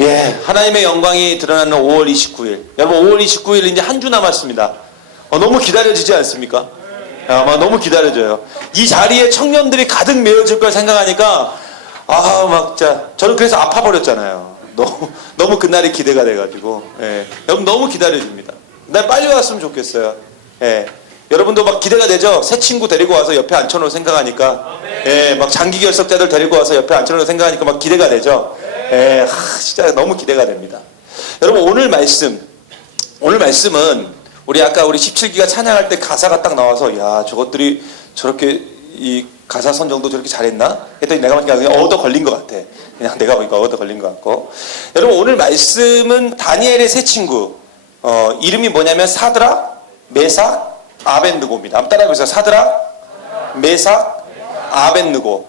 예, 하나님의 영광이 드러나는 5월 29일. 여러분 5월 29일 이제 한 주 남았습니다. 너무 기다려지지 않습니까? 아마 너무 기다려져요. 이 자리에 청년들이 가득 메워질 걸 생각하니까 저는 그래서 아파버렸잖아요. 너무 그날이 기대가 돼가지고. 예, 여러분 너무 기다려집니다. 날 빨리 왔으면 좋겠어요. 예, 여러분도 막 기대가 되죠? 새 친구 데리고 와서 옆에 앉혀놓을 생각하니까. 예, 막 장기 결석자들 데리고 와서 옆에 앉혀놓을 생각하니까 막 기대가 되죠? 예, 진짜 너무 기대가 됩니다. 여러분 오늘 말씀은 우리 아까 우리 17기가 찬양할 때 가사가 딱 나와서 야 저것들이 저렇게 이 가사 선정도 저렇게 잘했나? 했더니 내가 보니까 그냥 얻어 걸린 것 같아. 그냥 내가 보니까 얻어 걸린 것 같고. 여러분 오늘 말씀은 다니엘의 세 친구 이름이 뭐냐면 사드락, 메삭, 아벳느고입니다. 한번 따라해보세요. 사드락, 메삭, 아벳느고.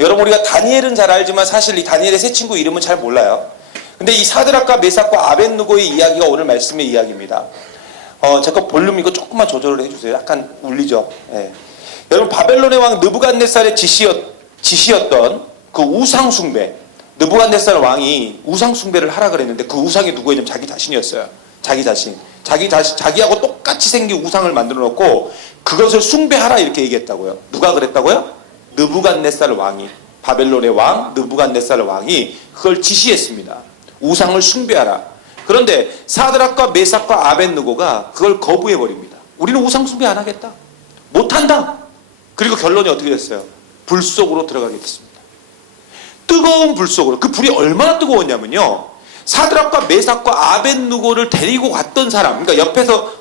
여러분 우리가 다니엘은 잘 알지만 사실 이 다니엘의 세 친구 이름은 잘 몰라요. 근데 이 사드락과 메삭과 아벳느고의 이야기가 오늘 말씀의 이야기입니다. 제가 볼륨 이거 조금만 조절을 해주세요. 약간 울리죠. 예. 여러분 바벨론의 왕 느부갓네살의 지시였던 그 우상 숭배, 느부갓네살 왕이 우상 숭배를 하라 그랬는데 그 우상이 누구예요? 자기 자신이었어요. 자기 자신. 자기하고 똑같이 생긴 우상을 만들어 놓고 그것을 숭배하라 이렇게 얘기했다고요. 누가 그랬다고요? 느부갓네살 왕이, 바벨론의 왕 느부갓네살 왕이 그걸 지시했습니다. 우상을 숭배하라. 그런데 사드락과 메삭과 아벳느고가 그걸 거부해버립니다. 우리는 우상 숭배 안 하겠다. 못한다. 그리고 결론이 어떻게 됐어요? 불 속으로 들어가게 됐습니다. 뜨거운 불 속으로. 그 불이 얼마나 뜨거웠냐면요, 사드락과 메삭과 아벳느고를 데리고 갔던 사람, 그러니까 옆에서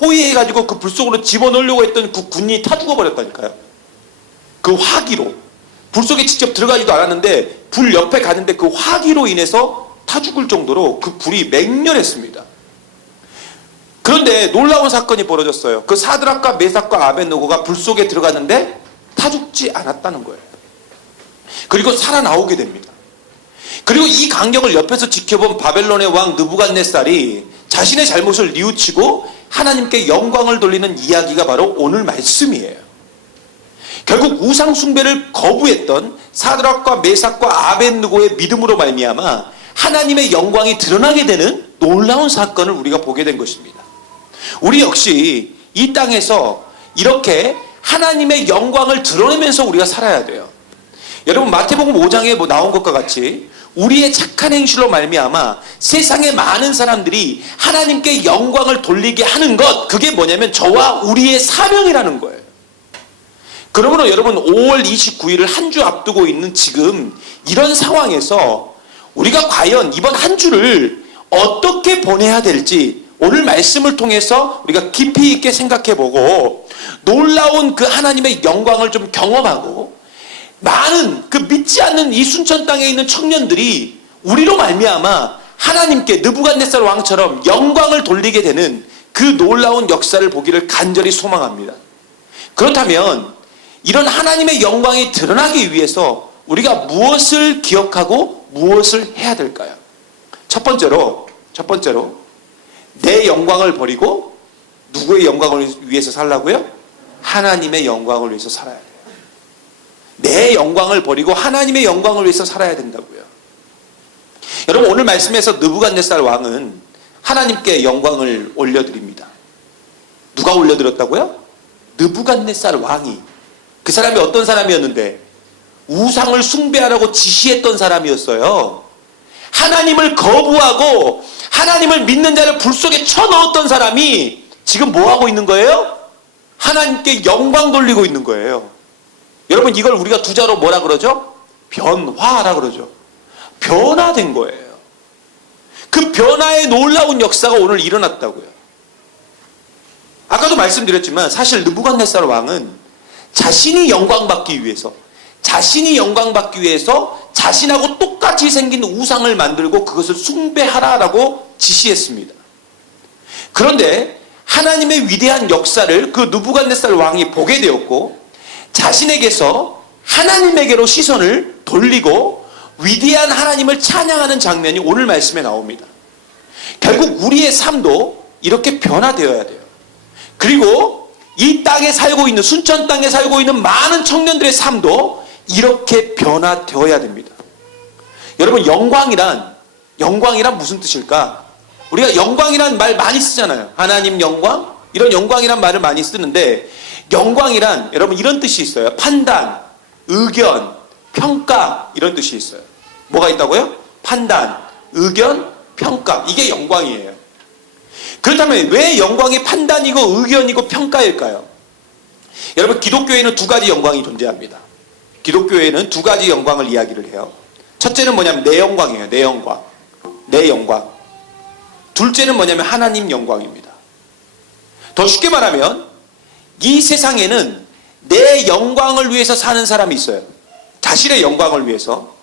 호위해가지고 그 불 속으로 집어넣으려고 했던 그 군인이 타 죽어버렸다니까요. 그 화기로. 불 속에 직접 들어가지도 않았는데 불 옆에 가는데 그 화기로 인해서 타 죽을 정도로 그 불이 맹렬했습니다. 그런데 놀라운 사건이 벌어졌어요. 그 사드락과 메삭과 아벳느고가 불 속에 들어갔는데 타 죽지 않았다는 거예요. 그리고 살아나오게 됩니다. 그리고 이 광경을 옆에서 지켜본 바벨론의 왕 느부갓네살이 자신의 잘못을 뉘우치고 하나님께 영광을 돌리는 이야기가 바로 오늘 말씀이에요. 결국 우상 숭배를 거부했던 사드락과 메삭과 아벳느고의 믿음으로 말미암아 하나님의 영광이 드러나게 되는 놀라운 사건을 우리가 보게 된 것입니다. 우리 역시 이 땅에서 이렇게 하나님의 영광을 드러내면서 우리가 살아야 돼요. 여러분 마태복음 5장에 나온 것과 같이 우리의 착한 행실로 말미암아 세상의 많은 사람들이 하나님께 영광을 돌리게 하는 것, 그게 뭐냐면 저와 우리의 사명이라는 거예요. 그러므로 여러분 5월 29일을 한 주 앞두고 있는 지금 이런 상황에서 우리가 과연 이번 한 주를 어떻게 보내야 될지 오늘 말씀을 통해서 우리가 깊이 있게 생각해보고 놀라운 그 하나님의 영광을 좀 경험하고 많은 그 믿지 않는 이 순천 땅에 있는 청년들이 우리로 말미암아 하나님께 느부갓네살 왕처럼 영광을 돌리게 되는 그 놀라운 역사를 보기를 간절히 소망합니다. 그렇다면 이런 하나님의 영광이 드러나기 위해서 우리가 무엇을 기억하고 무엇을 해야 될까요? 첫 번째로 내 영광을 버리고 누구의 영광을 위해서 살라고요? 하나님의 영광을 위해서 살아야 돼요. 내 영광을 버리고 하나님의 영광을 위해서 살아야 된다고요. 여러분 오늘 말씀에서 느부갓네살 왕은 하나님께 영광을 올려드립니다. 누가 올려드렸다고요? 느부갓네살 왕이. 그 사람이 어떤 사람이었는데 우상을 숭배하라고 지시했던 사람이었어요. 하나님을 거부하고 하나님을 믿는 자를 불 속에 쳐넣었던 사람이 지금 뭐 하고 있는 거예요? 하나님께 영광 돌리고 있는 거예요. 여러분 이걸 우리가 두자로 뭐라 그러죠? 변화라 그러죠. 변화된 거예요. 그 변화의 놀라운 역사가 오늘 일어났다고요. 아까도 말씀드렸지만 사실 느부갓네살 왕은 자신이 영광받기 위해서 자신하고 똑같이 생긴 우상을 만들고 그것을 숭배하라라고 지시했습니다. 그런데 하나님의 위대한 역사를 그 느부갓네살 왕이 보게 되었고 자신에게서 하나님에게로 시선을 돌리고 위대한 하나님을 찬양하는 장면이 오늘 말씀에 나옵니다. 결국 우리의 삶도 이렇게 변화되어야 돼요. 그리고 이 땅에 살고 있는, 순천 땅에 살고 있는 많은 청년들의 삶도 이렇게 변화되어야 됩니다. 여러분 영광이란 영광이란 무슨 뜻일까? 우리가 영광이란 말 많이 쓰잖아요. 하나님 영광? 이런 영광이란 말을 많이 쓰는데, 영광이란 여러분 이런 뜻이 있어요. 판단, 의견, 평가, 이런 뜻이 있어요. 뭐가 있다고요? 판단, 의견, 평가. 이게 영광이에요. 그렇다면 왜 영광이 판단이고 의견이고 평가일까요? 여러분, 기독교에는 두 가지 영광이 존재합니다. 기독교에는 두 가지 영광을 이야기를 해요. 첫째는 뭐냐면 내 영광이에요. 내 영광. 내 영광. 둘째는 뭐냐면 하나님 영광입니다. 더 쉽게 말하면 이 세상에는 내 영광을 위해서 사는 사람이 있어요. 자신의 영광을 위해서.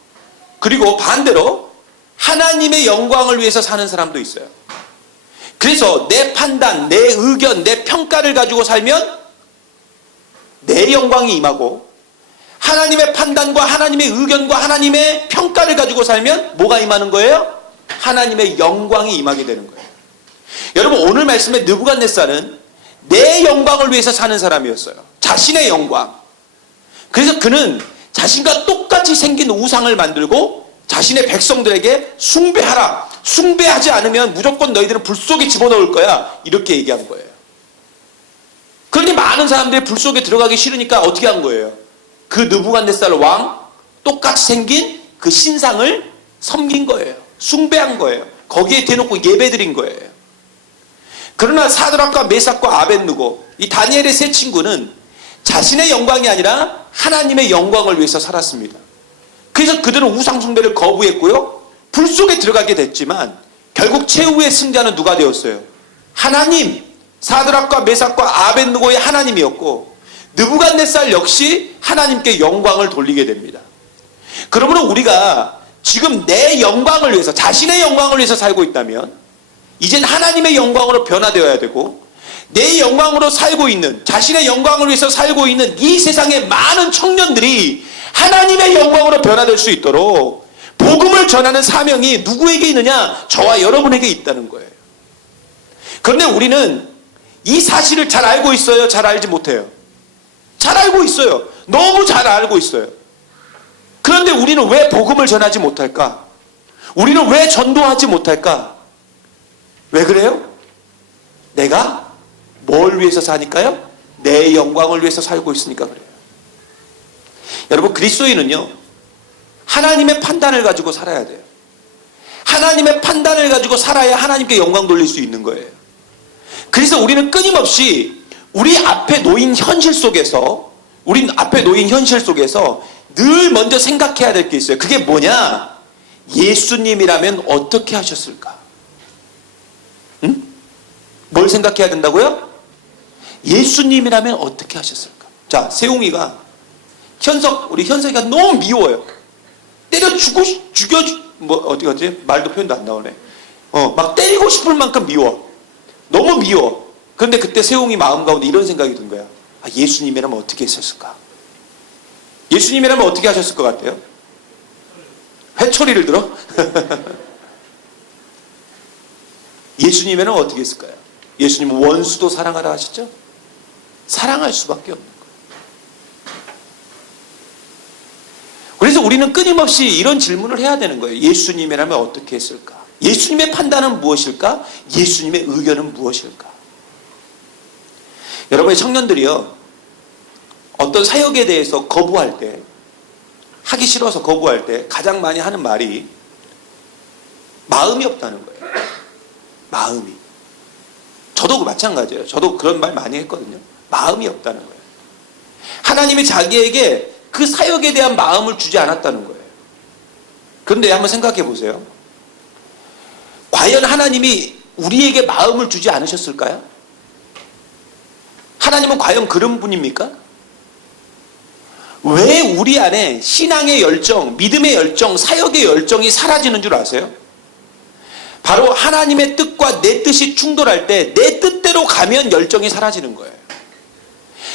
그리고 반대로 하나님의 영광을 위해서 사는 사람도 있어요. 그래서 내 판단, 내 의견, 내 평가를 가지고 살면 내 영광이 임하고, 하나님의 판단과 하나님의 의견과 하나님의 평가를 가지고 살면 뭐가 임하는 거예요? 하나님의 영광이 임하게 되는 거예요. 여러분, 오늘 말씀의 느부갓네살은 내 영광을 위해서 사는 사람이었어요. 자신의 영광. 그래서 그는 자신과 똑같이 생긴 우상을 만들고 자신의 백성들에게 숭배하라. 숭배하지 않으면 무조건 너희들은 불 속에 집어넣을 거야. 이렇게 얘기한 거예요. 그런데 많은 사람들이 불 속에 들어가기 싫으니까 어떻게 한 거예요? 그 느부갓네살 왕 똑같이 생긴 그 신상을 섬긴 거예요. 숭배한 거예요. 거기에 대놓고 예배드린 거예요. 그러나 사드락과 메삭과 아벳느고, 이 다니엘의 세 친구는 자신의 영광이 아니라 하나님의 영광을 위해서 살았습니다. 그래서 그들은 우상 숭배를 거부했고요, 불 속에 들어가게 됐지만 결국 최후의 승자는 누가 되었어요? 하나님. 사드락과 메삭과 아벳느고의 하나님이었고, 느부갓네살 역시 하나님께 영광을 돌리게 됩니다. 그러므로 우리가 지금 내 영광을 위해서, 자신의 영광을 위해서 살고 있다면 이젠 하나님의 영광으로 변화되어야 되고, 내 영광으로 살고 있는, 자신의 영광을 위해서 살고 있는 이 세상의 많은 청년들이 하나님의 영광으로 변화될 수 있도록 복음을 전하는 사명이 누구에게 있느냐? 저와 여러분에게 있다는 거예요. 그런데 우리는 이 사실을 잘 알고 있어요? 잘 알지 못해요? 잘 알고 있어요. 너무 잘 알고 있어요. 그런데 우리는 왜 복음을 전하지 못할까? 우리는 왜 전도하지 못할까? 왜 그래요? 내가 뭘 위해서 사니까요? 내 영광을 위해서 살고 있으니까 그래요. 여러분, 그리스도인은요, 하나님의 판단을 가지고 살아야 돼요. 하나님의 판단을 가지고 살아야 하나님께 영광 돌릴 수 있는 거예요. 그래서 우리는 끊임없이 우리 앞에 놓인 현실 속에서 늘 먼저 생각해야 될 게 있어요. 그게 뭐냐? 예수님이라면 어떻게 하셨을까? 응? 뭘 생각해야 된다고요? 예수님이라면 어떻게 하셨을까? 자, 세웅이가 우리 현석이가 너무 미워요. 때려 어디갔지? 말도 표현도 안 나오네. 막 때리고 싶을 만큼 미워. 너무 미워. 그런데 그때 세웅이 마음 가운데 이런 생각이 든 거야. 예수님이라면 어떻게 했었을까? 예수님이라면 어떻게 하셨을 것 같아요? 회초리를 들어? 예수님이라면 어떻게 했을까요? 예수님은 원수도 사랑하라 하셨죠? 사랑할 수밖에 없는 거예요. 그래서 우리는 끊임없이 이런 질문을 해야 되는 거예요. 예수님이라면 어떻게 했을까? 예수님의 판단은 무엇일까? 예수님의 의견은 무엇일까? 여러분의 청년들이요, 어떤 사역에 대해서 거부할 때, 하기 싫어서 거부할 때 가장 많이 하는 말이 마음이 없다는 거예요. 마음이. 저도 마찬가지예요. 저도 그런 말 많이 했거든요. 마음이 없다는 거예요. 하나님이 자기에게 그 사역에 대한 마음을 주지 않았다는 거예요. 그런데 한번 생각해 보세요. 과연 하나님이 우리에게 마음을 주지 않으셨을까요? 하나님은 과연 그런 분입니까? 왜 우리 안에 신앙의 열정, 믿음의 열정, 사역의 열정이 사라지는 줄 아세요? 바로 하나님의 뜻과 내 뜻이 충돌할 때 내 뜻대로 가면 열정이 사라지는 거예요.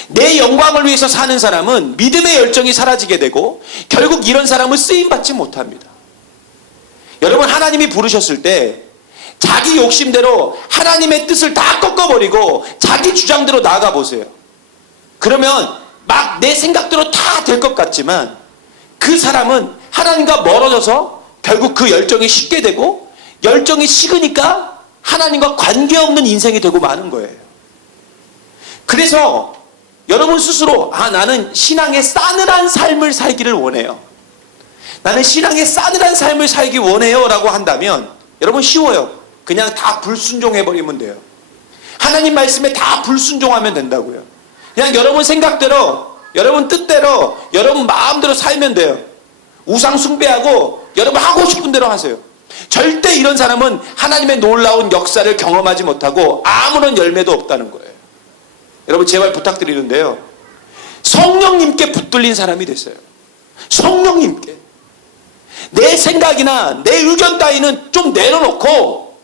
내 영광을 위해서 사는 사람은 믿음의 열정이 사라지게 되고 결국 이런 사람은 쓰임받지 못합니다. 여러분, 하나님이 부르셨을 때 자기 욕심대로 하나님의 뜻을 다 꺾어버리고 자기 주장대로 나아가 보세요. 그러면 막 내 생각대로 다 될 것 같지만 그 사람은 하나님과 멀어져서 결국 그 열정이 식게 되고 열정이 식으니까 하나님과 관계없는 인생이 되고 마는 거예요. 그래서 여러분 스스로 나는 신앙의 싸늘한 삶을 살기를 원해요. 나는 신앙의 싸늘한 삶을 살기 원해요 라고 한다면 여러분 쉬워요. 그냥 다 불순종해버리면 돼요. 하나님 말씀에 다 불순종하면 된다고요. 그냥 여러분 생각대로, 여러분 뜻대로, 여러분 마음대로 살면 돼요. 우상 숭배하고 여러분 하고 싶은 대로 하세요. 절대 이런 사람은 하나님의 놀라운 역사를 경험하지 못하고 아무런 열매도 없다는 거예요. 여러분 제발 부탁드리는데요. 성령님께 붙들린 사람이 됐어요. 성령님께. 내 생각이나 내 의견 따위는 좀 내려놓고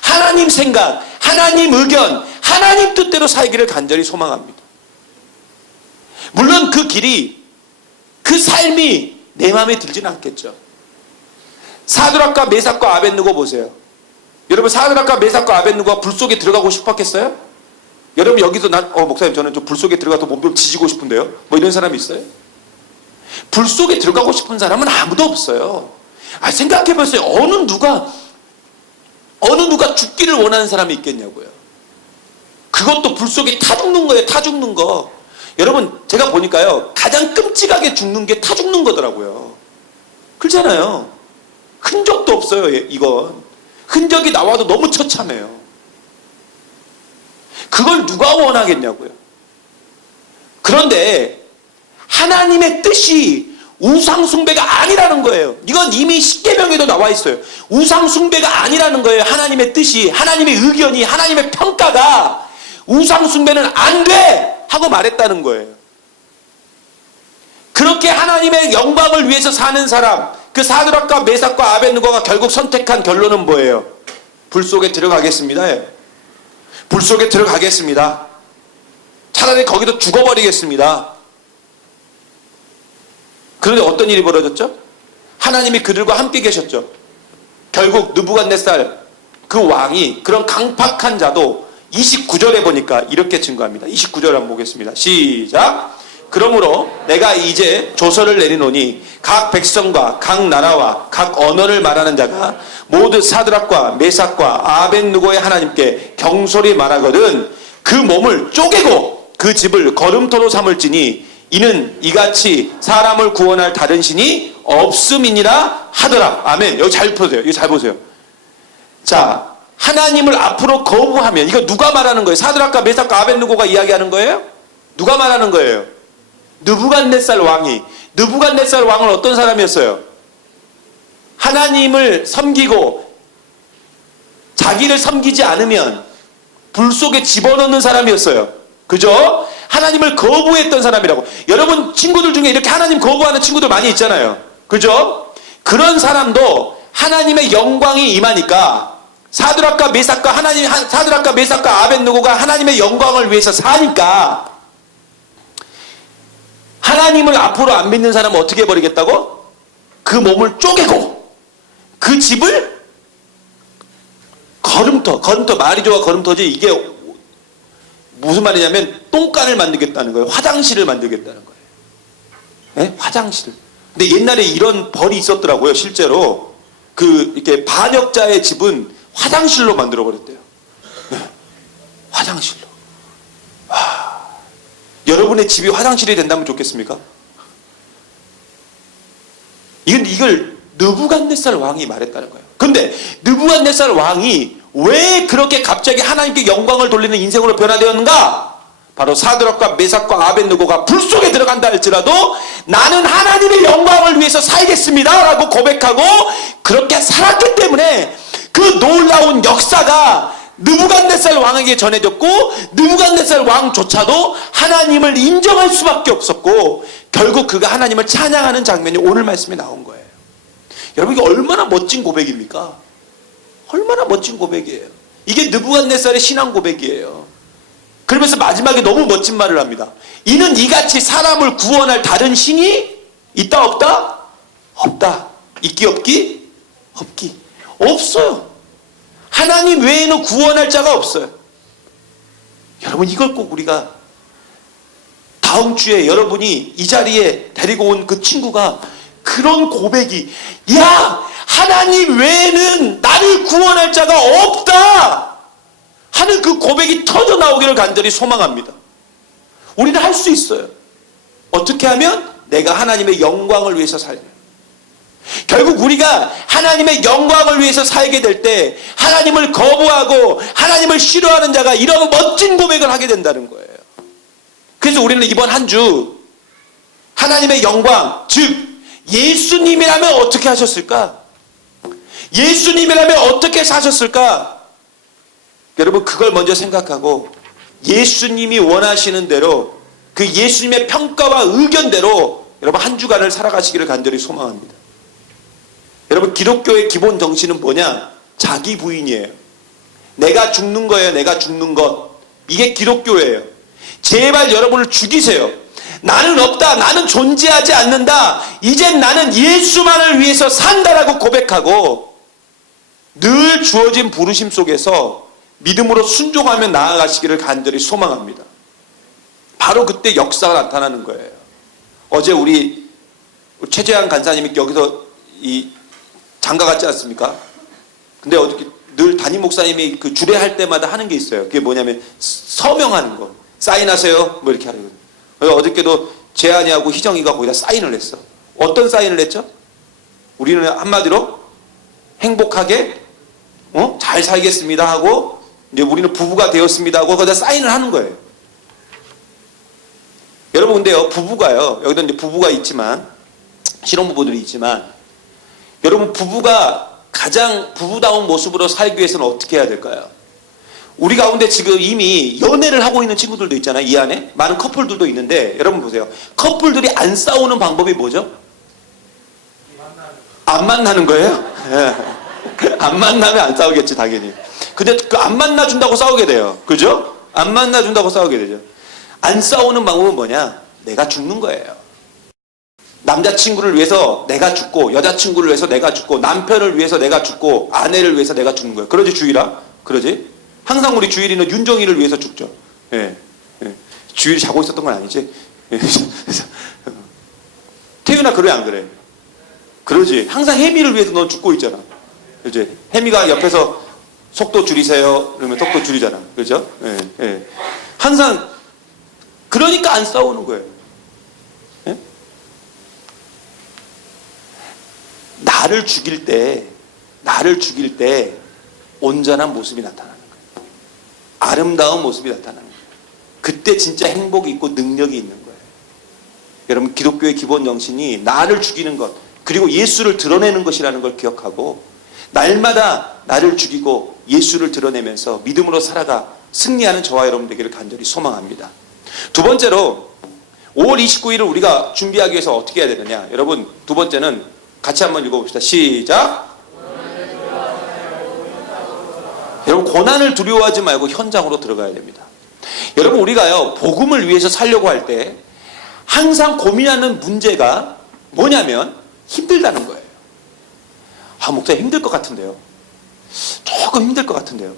하나님 생각, 하나님 의견, 하나님 뜻대로 살기를 간절히 소망합니다. 물론 그 길이, 그 삶이 내 마음에 들지는 않겠죠. 사드락과 메삭과 아벳느고 보세요. 여러분 사드락과 메삭과 아벳느고가 불 속에 들어가고 싶었겠어요? 여러분 여기서 목사님 저는 좀 불 속에 들어가서 몸 좀 지지고 싶은데요. 뭐 이런 사람이 있어요? 불 속에 들어가고 싶은 사람은 아무도 없어요. 생각해보세요. 어느 누가 죽기를 원하는 사람이 있겠냐고요. 그것도 불 속에 타 죽는 거예요. 타 죽는 거. 여러분 제가 보니까요. 가장 끔찍하게 죽는 게 타 죽는 거더라고요. 그렇잖아요. 흔적도 없어요. 이건. 흔적이 나와도 너무 처참해요. 그걸 누가 원하겠냐고요. 그런데 하나님의 뜻이 우상숭배가 아니라는 거예요. 이건 이미 십계명에도 나와 있어요. 우상숭배가 아니라는 거예요. 하나님의 뜻이, 하나님의 의견이, 하나님의 평가가 우상숭배는 안 돼! 하고 말했다는 거예요. 그렇게 하나님의 영광을 위해서 사는 사람, 그 사드락과 메삭과 아벳느고가 결국 선택한 결론은 뭐예요? 불 속에 들어가겠습니다. 불 속에 들어가겠습니다. 차라리 거기도 죽어버리겠습니다. 그런데 어떤 일이 벌어졌죠? 하나님이 그들과 함께 계셨죠. 결국 느부갓네살 그 왕이, 그런 강팍한 자도 29절에 보니까 이렇게 증거합니다. 29절 한번 보겠습니다. 시작. 그러므로 내가 이제 조서를 내리노니 각 백성과 각 나라와 각 언어를 말하는 자가 모두 사드락과 메삭과 아벳느고의 하나님께 경솔히 말하거든 그 몸을 쪼개고 그 집을 거름토로 삼을지니 이는 이같이 사람을 구원할 다른 신이 없음이니라 하더라. 아멘. 여기 잘 보세요. 이거 잘 보세요. 자, 하나님을 앞으로 거부하면, 이거 누가 말하는 거예요? 사드락과 메삭과 아벳느고가 이야기하는 거예요? 누가 말하는 거예요? 느부갓네살 왕이. 느부갓네살 왕은 어떤 사람이었어요? 하나님을 섬기고 자기를 섬기지 않으면 불 속에 집어넣는 사람이었어요. 그죠? 하나님을 거부했던 사람이라고. 여러분 친구들 중에 이렇게 하나님 거부하는 친구들 많이 있잖아요. 그죠? 그런 사람도 하나님의 영광이 임하니까 사드락과 메삭과 아벳느고가 하나님의 영광을 위해서 사니까 하나님을 앞으로 안 믿는 사람은 어떻게 해버리겠다고? 그 몸을 쪼개고 그 집을 거름터 말이 좋아 거름터지 이게 무슨 말이냐면 똥간을 만들겠다는 거예요. 화장실을 만들겠다는 거예요. 네? 화장실. 근데 옛날에 이런 벌이 있었더라고요. 실제로 이렇게 반역자의 집은 화장실로 만들어 버렸대요. 네. 화장실로. 여러분의 집이 화장실이 된다면 좋겠습니까? 이걸 느부갓네살 왕이 말했다는 거예요. 근데 느부갓네살 왕이 왜 그렇게 갑자기 하나님께 영광을 돌리는 인생으로 변화되었는가? 바로 사드락과 메삭과 아벳느고가 불 속에 들어간다 할지라도 나는 하나님의 영광을 위해서 살겠습니다 라고 고백하고 그렇게 살았기 때문에 그 놀라운 역사가 느부갓네살 왕에게 전해졌고 느부갓네살 왕조차도 하나님을 인정할 수밖에 없었고 결국 그가 하나님을 찬양하는 장면이 오늘 말씀에 나온 거예요. 여러분 이게 얼마나 멋진 고백입니까? 얼마나 멋진 고백이에요. 이게 느부갓네살의 신앙 고백이에요. 그러면서 마지막에 너무 멋진 말을 합니다. 이는 이같이 사람을 구원할 다른 신이 있다 없다? 없다. 있기 없기? 없기. 없어요. 하나님 외에는 구원할 자가 없어요. 여러분 이걸 꼭 우리가 다음 주에 여러분이 이 자리에 데리고 온 그 친구가 그런 고백이 야 하나님 외에는 나를 구원할 자가 없다 하는 그 고백이 터져 나오기를 간절히 소망합니다. 우리는 할 수 있어요. 어떻게 하면? 내가 하나님의 영광을 위해서 살면. 결국 우리가 하나님의 영광을 위해서 살게 될 때 하나님을 거부하고 하나님을 싫어하는 자가 이런 멋진 고백을 하게 된다는 거예요. 그래서 우리는 이번 한 주 하나님의 영광, 즉 예수님이라면 어떻게 하셨을까? 예수님이라면 어떻게 사셨을까? 여러분 그걸 먼저 생각하고 예수님이 원하시는 대로 그 예수님의 평가와 의견대로 여러분 한 주간을 살아가시기를 간절히 소망합니다. 여러분 기독교의 기본 정신은 뭐냐? 자기 부인이에요. 내가 죽는 거예요. 내가 죽는 것. 이게 기독교예요. 제발 여러분을 죽이세요. 나는 없다. 나는 존재하지 않는다. 이젠 나는 예수만을 위해서 산다라고 고백하고 늘 주어진 부르심 속에서 믿음으로 순종하며 나아가시기를 간절히 소망합니다. 바로 그때 역사가 나타나는 거예요. 어제 우리 최재한 간사님이 여기서 이 장가 갔지 않습니까? 근데 어떻게 늘 담임 목사님이 그 주례할 때마다 하는 게 있어요. 그게 뭐냐면 서명하는 거. 사인하세요. 뭐 이렇게 하거든요. 그래서 어저께도 재한이하고 희정이가 거기다 사인을 했어. 어떤 사인을 했죠? 우리는 한마디로 행복하게 잘 살겠습니다 하고 이제 우리는 부부가 되었습니다 하고 거기다 사인을 하는 거예요. 여러분 근데요 부부가요 여기도 이제 부부가 있지만 신혼부부들이 있지만 여러분 부부가 가장 부부다운 모습으로 살기 위해서는 어떻게 해야 될까요? 우리 가운데 지금 이미 연애를 하고 있는 친구들도 있잖아요. 이 안에 많은 커플들도 있는데 여러분 보세요. 커플들이 안 싸우는 방법이 뭐죠? 안 만나는 거예요? 안 만나면 안 싸우겠지 당연히. 근데 그 안 만나준다고 싸우게 돼요. 그죠? 안 만나준다고 싸우게 되죠. 안 싸우는 방법은 뭐냐? 내가 죽는 거예요. 남자친구를 위해서 내가 죽고 여자친구를 위해서 내가 죽고 남편을 위해서 내가 죽고 아내를 위해서 내가 죽는 거예요. 그러지 주일아? 그러지? 항상 우리 주일이는 윤정이를 위해서 죽죠. 예. 예. 주일이 자고 있었던 건 아니지? 예. 태윤아 그래 안 그래? 그러지. 항상 혜미를 위해서 넌 죽고 있잖아. 그렇지? 혜미가 옆에서 속도 줄이세요. 그러면 속도 줄이잖아. 그렇죠? 예. 예. 항상 그러니까 안 싸우는 거예요. 예? 나를 죽일 때 온전한 모습이 나타나는 거예요. 아름다운 모습이 나타나는 거예요. 그때 진짜 행복이 있고 능력이 있는 거예요. 여러분 기독교의 기본 정신이 나를 죽이는 것 그리고 예수를 드러내는 것이라는 걸 기억하고 날마다 나를 죽이고 예수를 드러내면서 믿음으로 살아가 승리하는 저와 여러분 되기를 간절히 소망합니다. 두 번째로 5월 29일을 우리가 준비하기 위해서 어떻게 해야 되느냐. 여러분 두 번째는 같이 한번 읽어봅시다. 시작. 여러분 고난을 두려워하지 말고 현장으로 들어가야 됩니다. 여러분 우리가요 복음을 위해서 살려고 할 때 항상 고민하는 문제가 뭐냐면 힘들다는 거예요. 아 목사님 힘들 것 같은데요. 조금 힘들 것 같은데요.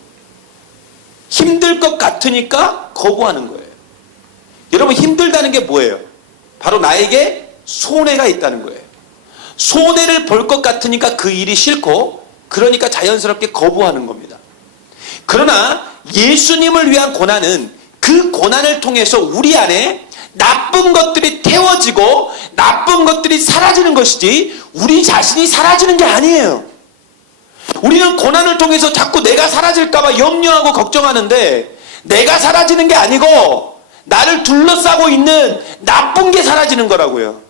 힘들 것 같으니까 거부하는 거예요. 여러분 힘들다는 게 뭐예요? 바로 나에게 손해가 있다는 거예요. 손해를 볼 것 같으니까 그 일이 싫고 그러니까 자연스럽게 거부하는 겁니다. 그러나 예수님을 위한 고난은 그 고난을 통해서 우리 안에 나쁜 것들이 태워지고 나쁜 것들이 사라지는 것이지 우리 자신이 사라지는 게 아니에요. 우리는 고난을 통해서 자꾸 내가 사라질까 봐 염려하고 걱정하는데 내가 사라지는 게 아니고 나를 둘러싸고 있는 나쁜 게 사라지는 거라고요.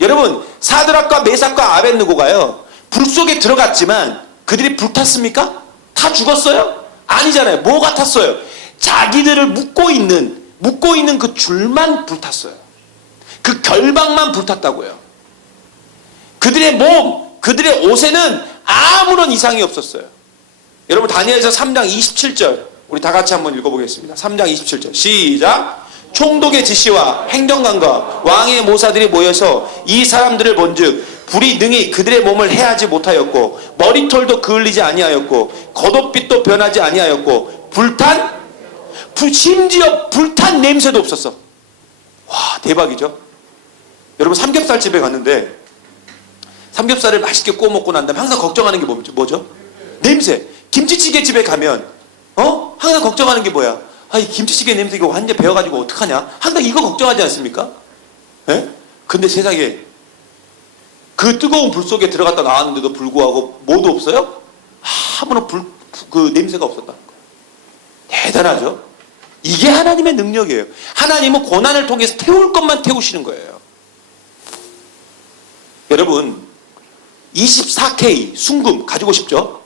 여러분 사드락과 메삭과 아벳느고가요 불 속에 들어갔지만 그들이 불탔습니까? 다 죽었어요? 아니잖아요. 뭐 같았어요? 자기들을 묶고 있는 그 줄만 불탔어요. 그 결박만 불탔다고요. 그들의 몸, 그들의 옷에는 아무런 이상이 없었어요. 여러분 다니엘서 3장 27절 우리 다 같이 한번 읽어보겠습니다. 3장 27절 시작. 총독의 지시와 행정관과 왕의 모사들이 모여서 이 사람들을 본즉 불이 능히 그들의 몸을 해하지 못하였고 머리털도 그을리지 아니하였고 겉옷빛도 변하지 아니하였고 심지어 불탄 냄새도 없었어. 와 대박이죠. 여러분 삼겹살집에 갔는데 삼겹살을 맛있게 구워 먹고 난 다음에 항상 걱정하는 게 뭐죠? 냄새. 김치찌개 집에 가면 항상 걱정하는 게 뭐야? 아, 이 김치찌개 냄새 이거 완전 배워가지고 어떡하냐? 항상 이거 걱정하지 않습니까? 예? 근데 세상에 그 뜨거운 불 속에 들어갔다 나왔는데도 불구하고 뭐도 없어요? 아무런 그 냄새가 없었다는 거예요. 대단하죠? 이게 하나님의 능력이에요. 하나님은 고난을 통해서 태울 것만 태우시는 거예요. 여러분 24K 순금 가지고 싶죠?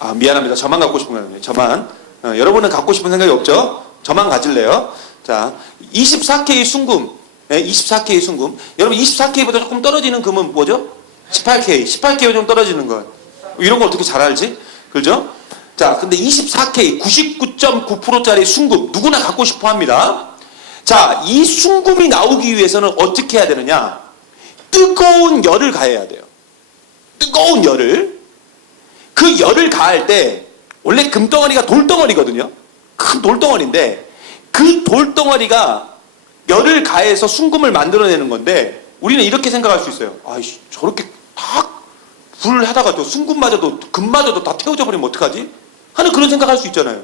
아, 미안합니다. 저만 갖고 싶은 거예요. 저만. 여러분은 갖고 싶은 생각이 없죠? 저만 가질래요. 자, 24K 순금. 네, 24K 순금. 여러분 24K보다 조금 떨어지는 금은 뭐죠? 18K. 18K보다 좀 떨어지는 것. 이런 거 어떻게 잘 알지? 그죠? 자, 근데 24K 99.9%짜리 순금 누구나 갖고 싶어 합니다. 자, 이 순금이 나오기 위해서는 어떻게 해야 되느냐? 뜨거운 열을 가해야 돼요. 뜨거운 열을. 그 열을 가할 때 원래 금덩어리가 돌덩어리거든요. 큰 돌덩어리인데 그 돌덩어리가 열을 가해서 순금을 만들어내는 건데 우리는 이렇게 생각할 수 있어요. 아이씨, 저렇게 딱 불을 하다가 또 순금마저도 금마저도 다 태워져 버리면 어떡하지? 하는 그런 생각할 수 있잖아요.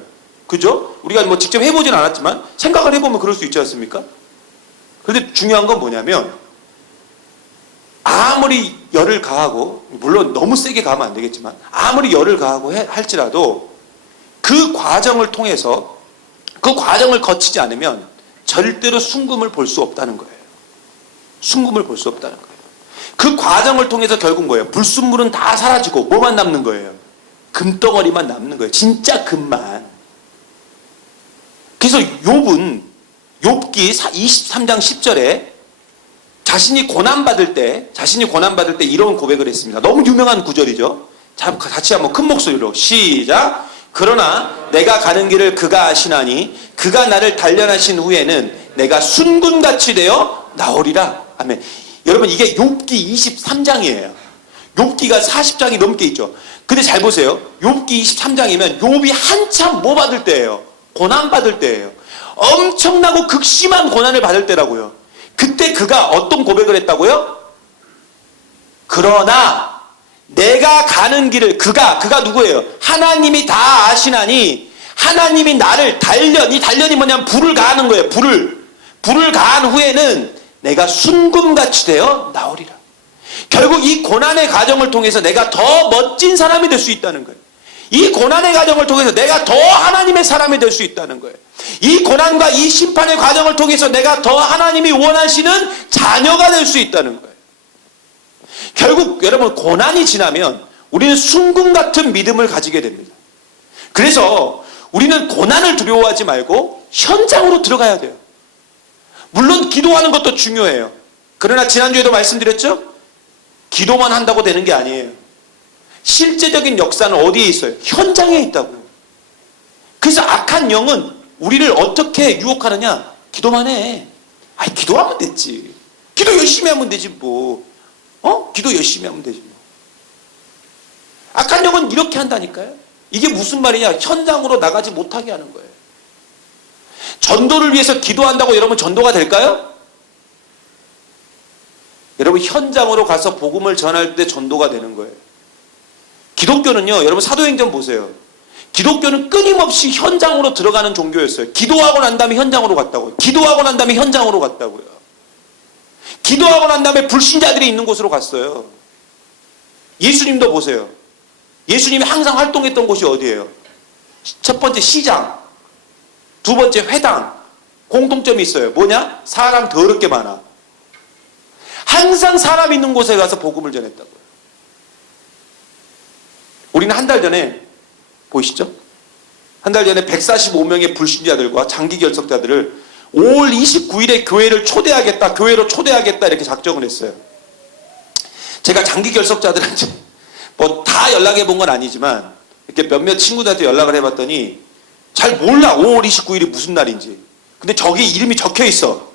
그죠? 우리가 뭐 직접 해보진 않았지만 생각을 해보면 그럴 수 있지 않습니까? 그런데 중요한 건 뭐냐면 아무리 열을 가하고 물론 너무 세게 가면 안 되겠지만 아무리 열을 가하고 할지라도 그 과정을 통해서 그 과정을 거치지 않으면 절대로 순금을 볼 수 없다는 거예요. 순금을 볼 수 없다는 거예요. 그 과정을 통해서 결국 뭐예요? 불순물은 다 사라지고 뭐만 남는 거예요? 금덩어리만 남는 거예요. 진짜 금만. 그래서 욥기 23장 10절에 자신이 고난받을 때 이런 고백을 했습니다. 너무 유명한 구절이죠. 자, 같이 한번 큰 목소리로 시작. 그러나 내가 가는 길을 그가 아시나니 그가 나를 단련하신 후에는 내가 순금같이 되어 나오리라. 아멘. 여러분 이게 욥기 23장이에요. 욥기가 40장이 넘게 있죠. 근데 잘 보세요. 욥기 23장이면 욥이 한참 뭐 받을 때예요? 고난 받을 때예요. 엄청나고 극심한 고난을 받을 때라고요. 그때 그가 어떤 고백을 했다고요? 그러나 내가 가는 길을 그가 누구예요? 하나님이 다 아시나니 하나님이 나를 이 단련이 뭐냐면 불을 가하는 거예요. 불을 가한 후에는 내가 순금같이 되어 나오리라. 결국 이 고난의 과정을 통해서 내가 더 멋진 사람이 될 수 있다는 거예요. 이 고난의 과정을 통해서 내가 더 하나님의 사람이 될 수 있다는 거예요. 이 고난과 이 심판의 과정을 통해서 내가 더 하나님이 원하시는 자녀가 될 수 있다는 거예요. 결국 여러분 고난이 지나면 우리는 순금 같은 믿음을 가지게 됩니다. 그래서 우리는 고난을 두려워하지 말고 현장으로 들어가야 돼요. 물론 기도하는 것도 중요해요. 그러나 지난주에도 말씀드렸죠? 기도만 한다고 되는 게 아니에요. 실제적인 역사는 어디에 있어요? 현장에 있다고요. 그래서 악한 영은 우리를 어떻게 유혹하느냐? 기도만 해. 아이, 기도하면 됐지. 기도 열심히 하면 되지 뭐. 기도 열심히 하면 되지 뭐. 악한 영은 이렇게 한다니까요. 이게 무슨 말이냐? 현장으로 나가지 못하게 하는 거예요. 전도를 위해서 기도한다고 여러분 전도가 될까요? 여러분 현장으로 가서 복음을 전할 때 전도가 되는 거예요. 기독교는요, 여러분 사도행전 보세요. 기독교는 끊임없이 현장으로 들어가는 종교였어요. 기도하고 난 다음에 현장으로 갔다고요. 기도하고 난 다음에 현장으로 갔다고요. 기도하고 난 다음에 불신자들이 있는 곳으로 갔어요. 예수님도 보세요. 예수님이 항상 활동했던 곳이 어디예요? 첫 번째 시장, 두 번째 회당. 공통점이 있어요. 뭐냐? 사람 더럽게 많아. 항상 사람 있는 곳에 가서 복음을 전했다고요. 우리는 한 달 전에 보이시죠? 한 달 전에 145명의 불신자들과 장기 결석자들을 5월 29일에 교회를 초대하겠다, 교회로 초대하겠다 이렇게 작정을 했어요. 제가 장기 결석자들한테 뭐 다 연락해 본 건 아니지만 이렇게 몇몇 친구들한테 연락을 해봤더니 잘 몰라 5월 29일이 무슨 날인지. 근데 저기 이름이 적혀 있어.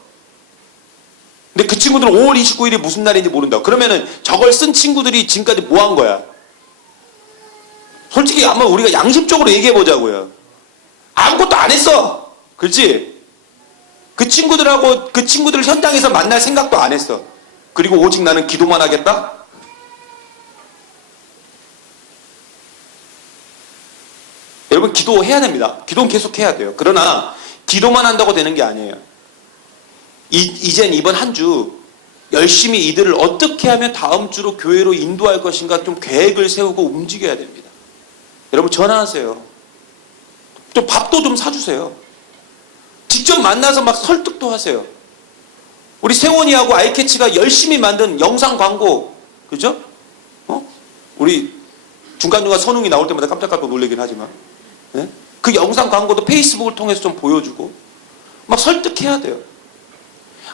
근데 그 친구들은 5월 29일이 무슨 날인지 모른다. 그러면은 저걸 쓴 친구들이 지금까지 뭐 한 거야? 솔직히 한번 우리가 양심적으로 얘기해 보자고요. 아무것도 안 했어. 그렇지? 그 친구들 현장에서 만날 생각도 안 했어. 그리고 오직 나는 기도만 하겠다? 여러분, 기도해야 됩니다. 기도는 계속 해야 돼요. 그러나 기도만 한다고 되는 게 아니에요. 이젠 이번 한 주 열심히 이들을 어떻게 하면 다음 주로 교회로 인도할 것인가 좀 계획을 세우고 움직여야 됩니다. 여러분, 전화하세요. 또 밥도 좀 사주세요. 직접 만나서 막 설득도 하세요. 우리 세원이하고 아이캐치가 열심히 만든 영상 광고, 그죠? 우리 중간중간 선웅이 나올 때마다 깜짝깜짝 놀라긴 하지만, 네? 그 영상 광고도 페이스북을 통해서 좀 보여주고 막 설득해야 돼요.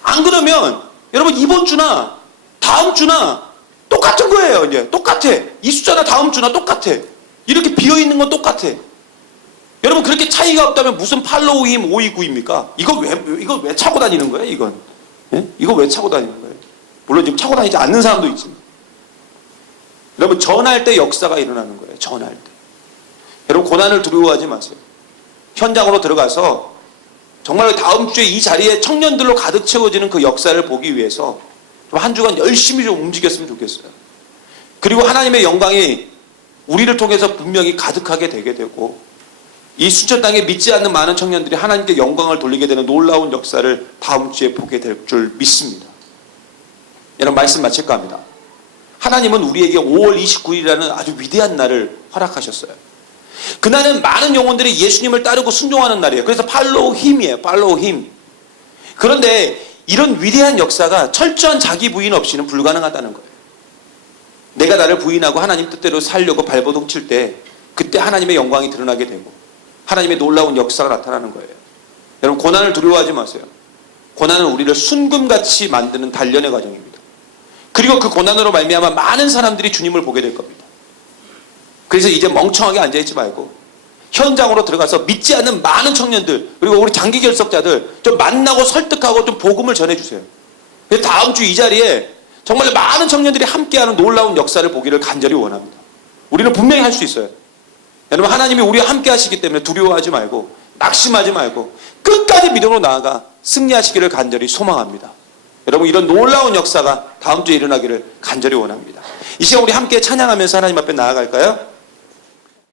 안 그러면 여러분, 이번 주나 다음 주나 똑같은 거예요. 이제 똑같아. 이 숫자나 다음 주나 똑같아. 이렇게 비어있는 건 똑같아. 여러분, 그렇게 차이가 없다면 무슨 팔로우 힘 529입니까? 이거 왜 차고 다니는 거예요, 이건? 예? 이거 왜 차고 다니는 거예요? 물론 지금 차고 다니지 않는 사람도 있지만. 여러분, 전할 때 역사가 일어나는 거예요. 전할 때. 여러분, 고난을 두려워하지 마세요. 현장으로 들어가서 정말 다음 주에 이 자리에 청년들로 가득 채워지는 그 역사를 보기 위해서 좀 한 주간 열심히 좀 움직였으면 좋겠어요. 그리고 하나님의 영광이 우리를 통해서 분명히 가득하게 되게 되고, 이 순천 땅에 믿지 않는 많은 청년들이 하나님께 영광을 돌리게 되는 놀라운 역사를 다음 주에 보게 될 줄 믿습니다. 여러분, 말씀 마칠까 합니다. 하나님은 우리에게 5월 29일이라는 아주 위대한 날을 허락하셨어요. 그날은 많은 영혼들이 예수님을 따르고 순종하는 날이에요. 그래서 팔로우 힘이에요. 팔로우 힘. 그런데 이런 위대한 역사가 철저한 자기 부인 없이는 불가능하다는 거예요. 내가 나를 부인하고 하나님 뜻대로 살려고 발버둥 칠 때, 그때 하나님의 영광이 드러나게 되고 하나님의 놀라운 역사가 나타나는 거예요. 여러분, 고난을 두려워하지 마세요. 고난은 우리를 순금같이 만드는 단련의 과정입니다. 그리고 그 고난으로 말미암아 많은 사람들이 주님을 보게 될 겁니다. 그래서 이제 멍청하게 앉아있지 말고 현장으로 들어가서 믿지 않는 많은 청년들, 그리고 우리 장기 결석자들 좀 만나고 설득하고 좀 복음을 전해주세요. 그래서 다음 주 이 자리에 정말 많은 청년들이 함께하는 놀라운 역사를 보기를 간절히 원합니다. 우리는 분명히 할 수 있어요. 여러분, 하나님이 우리와 함께 하시기 때문에 두려워하지 말고 낙심하지 말고 끝까지 믿음으로 나아가 승리하시기를 간절히 소망합니다. 여러분, 이런 놀라운 역사가 다음 주에 일어나기를 간절히 원합니다. 이 시간 우리 함께 찬양하면서 하나님 앞에 나아갈까요?